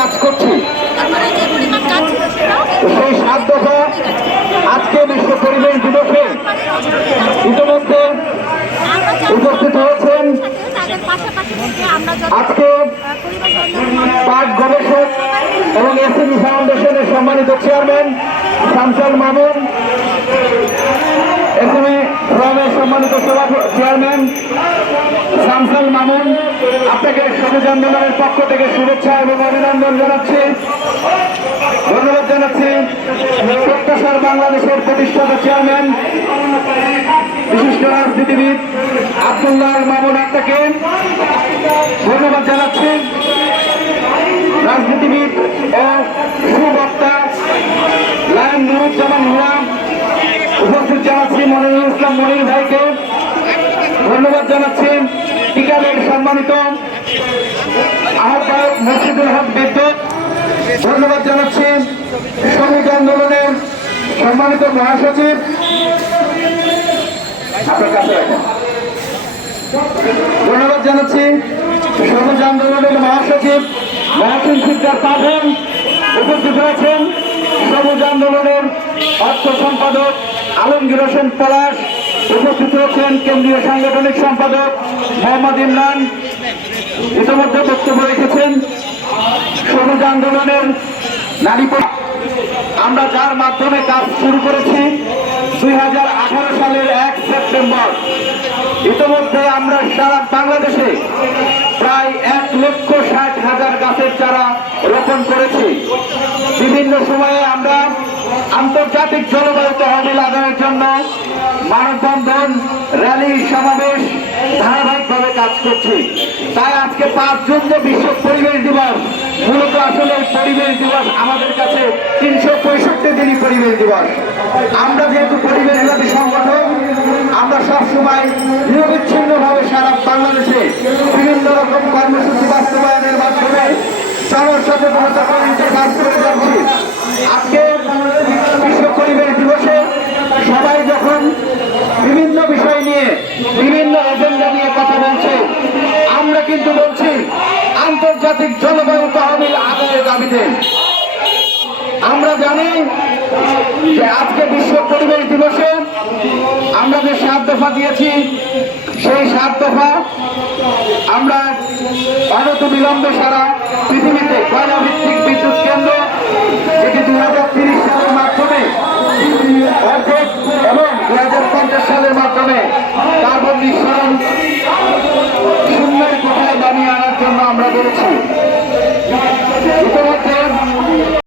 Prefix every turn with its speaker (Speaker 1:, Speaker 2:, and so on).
Speaker 1: কাজ করছি। সেই সাত দফা আজকে বিশ্ব পরিবেশ দিবসে ইতিমধ্যে উপস্থিত হয়েছেন। আজকে পাট গবেষক এবং এসিবি ফাউন্ডেশনের সম্মানিত চেয়ারম্যান শামসাল মামুন ফোরামের সম্মানিত সভাপতি চেয়ারম্যান শামসাল মামুন, আপনাকে সবুজ আন্দোলনের পক্ষ থেকে শুভেচ্ছা এবং অভিনন্দন জানাচ্ছি। ধন্যবাদ জানাচ্ছি প্রত্যাশার বাংলাদেশের প্রতিষ্ঠাতা চেয়ারম্যান বিশিষ্ট রাজনীতিবিদ আব্দুল্লাহ মামুন আপনাকে। ধন্যবাদ জানাচ্ছি রাজনীতিবিদ ও সুবক্তা লায়ন নুরুজ্জামান হুয়া। উপস্থিত জানাচ্ছি মনিরুল ইসলাম মনির ভাইকে ধন্যবাদ জানাচ্ছি। টিকালের সম্মানিত আহ্বায়ক মুর্শিদুল হক বিদ্যুৎ, ধন্যবাদ জানাচ্ছি। শ্রমিক আন্দোলনের সম্মানিত মহাসচিব। ধন্যবাদ জানাচ্ছি। সবুজ আন্দোলনের মহাসচিব মহাসিন সিদ্ধার পাঠন উপস্থিত হয়েছেন। সবুজ আন্দোলনের অর্থ সম্পাদক আলমগীর হোসেন পলাশ উপস্থিত হয়েছেন কেন্দ্রীয় সাংগঠনিক সম্পাদক মোহাম্মদ ইমরান। ইতিমধ্যে বক্তব্য রেখেছেন সবুজ আন্দোলনের নারী আমরা যার মাধ্যমে কাজ শুরু করেছি দুই হাজার আঠারো সালের এক সেপ্টেম্বর। ইতিমধ্যে আমরা সারা বাংলাদেশে প্রায় এক লক্ষ ষাট হাজার গাছের চারা রোপণ করেছি। বিভিন্ন সময়ে আমরা আন্তর্জাতিক জলবায়ু তহবিল আদায়ের জন্য মানববন্ধন, র্যালি, সমাবেশ ধারাবাহিকভাবে কাজ করছি। তাই আজকে পাঁচ জুন যে বিশ্ব পরিবেশ দিবস, মূলত আসলে পরিবেশ দিবস আমাদের কাছে তিনশো পঁয়ষট্টি দিনই পরিবেশ দিবস। আমরা যেহেতু পরিবেশবাদী সংগঠন আমরা সবসময় নিরবিচ্ছিন্নভাবে সারা আন্তর্জাতিক জলবায়ু তহবিল আদায়ের দাবিতে। আমরা জানি যে আজকে বিশ্ব পরিবেশ দিবসে আমরা যে সাত দফা দিয়েছি, সেই সাত দফা আমরা অনত বিলম্বে সারা করেছি